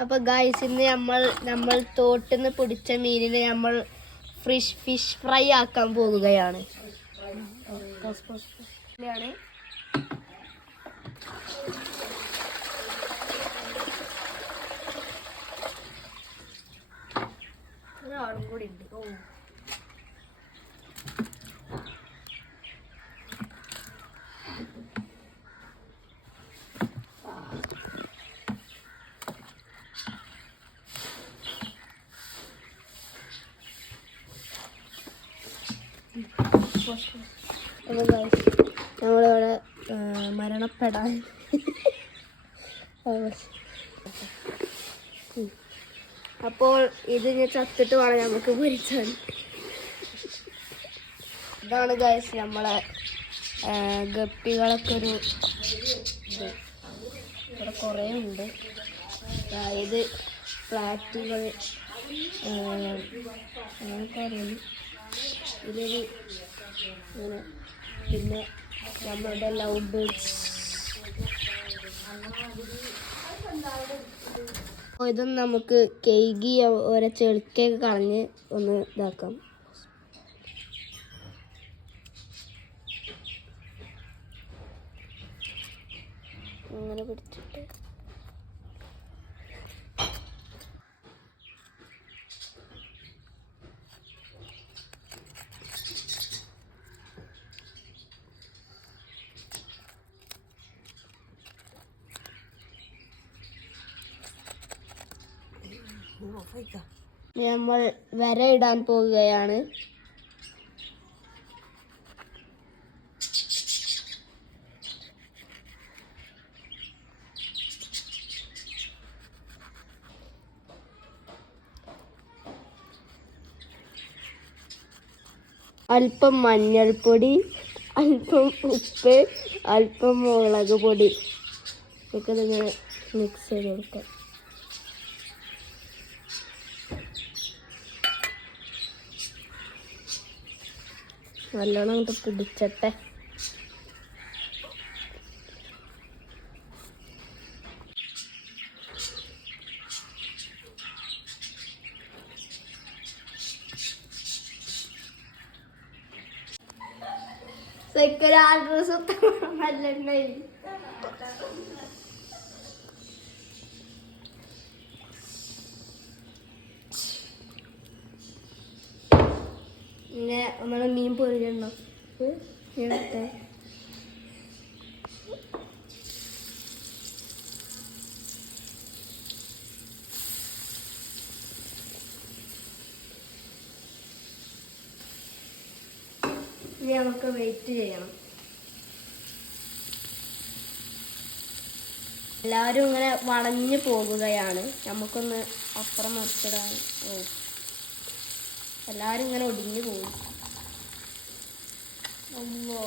അപ്പോൾ ഗായ്സ് ഇന്ന് നമ്മൾ തോട്ടിന്ന് പിടിച്ച മീനിനെ നമ്മൾ ഫിഷ് ഫ്രൈ ആക്കാൻ പോകുകയാണ്. ഒരാളും കൂടി ഉണ്ട്. നമ്മളിവിടെ മരണപ്പെടാൻ അപ്പോൾ ഇത് ഞാൻ ചത്തിട്ട് വേണം നമുക്ക് പൊരിച്ചാൽ. ഇതാണ് ഗൈസ് നമ്മളെ ഗപ്പികളൊക്കെ ഒരു ഇത് ഇവിടെ കുറേ ഉണ്ട്. അതായത് ഫ്ലാറ്റുകൾ അങ്ങനെയൊക്കെ അറിയുന്നു. ഇതൊരു അങ്ങനെ പിന്നെ നമ്മളുടെ ലവ് ബേർഡ്സ്. ഇതൊന്ന് നമുക്ക് കേകി ഓരോ ചെളുക്കൊക്കെ കളഞ്ഞ് ഒന്ന് ഇതാക്കാം. അങ്ങനെ പിടിച്ചിട്ട് നമ്മൾ വര ഇടാൻ പോവുകയാണ്. അല്പം മഞ്ഞൾപ്പൊടി, അല്പം ഉപ്പ്, അല്പം മുളക് പൊടി ഒക്കെ ഇങ്ങനെ മിക്സ് ചെയ്ത് കൊടുക്കാം. നല്ലോണം അങ്ങോട്ട് പിടിച്ചട്ടെ. പിന്നെ നമ്മളെ മീൻ പൊരിക്കണ്ടോ എടുത്തെ. ഇനി നമുക്ക് വെയിറ്റ് ചെയ്യണം. എല്ലാവരും ഇങ്ങനെ വളഞ്ഞു പോകുകയാണ്. നമുക്കൊന്ന് അപ്പുറം മറിച്ചിടാൻ. എല്ലാവരും ഇങ്ങനെ ഒടിഞ്ഞു പോകും. അമ്മോ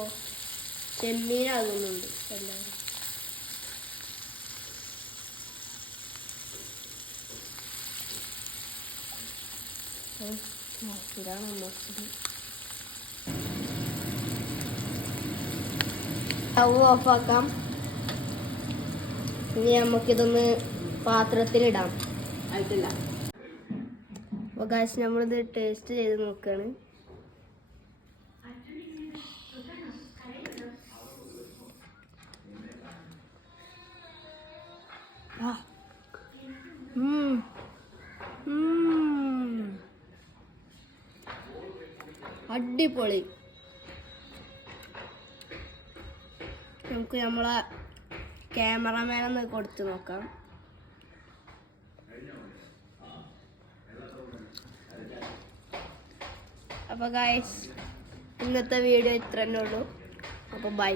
ചെമ്മീനാകുന്നുണ്ട് എല്ലാവരും. ഇതാണ് മൊത്തം. സ്റ്റവ് ഓഫാക്കാം. ഇനി നമുക്കിതൊന്ന് പാത്രത്തിലിടാം. ആയിട്ടില്ല. അപ്പോൾ ഗായ്സ് നമ്മളിത് ടേസ്റ്റ് ചെയ്ത് നോക്കുകയാണ്. അടിപൊളി. നമുക്ക് നമ്മളെ ക്യാമറമാനൊന്ന് കൊടുത്തു നോക്കാം. അപ്പോൾ ഗായ്സ് ഇന്നത്തെ വീഡിയോ ഇത്ര തന്നെ ഉള്ളൂ. അപ്പോൾ ബൈ.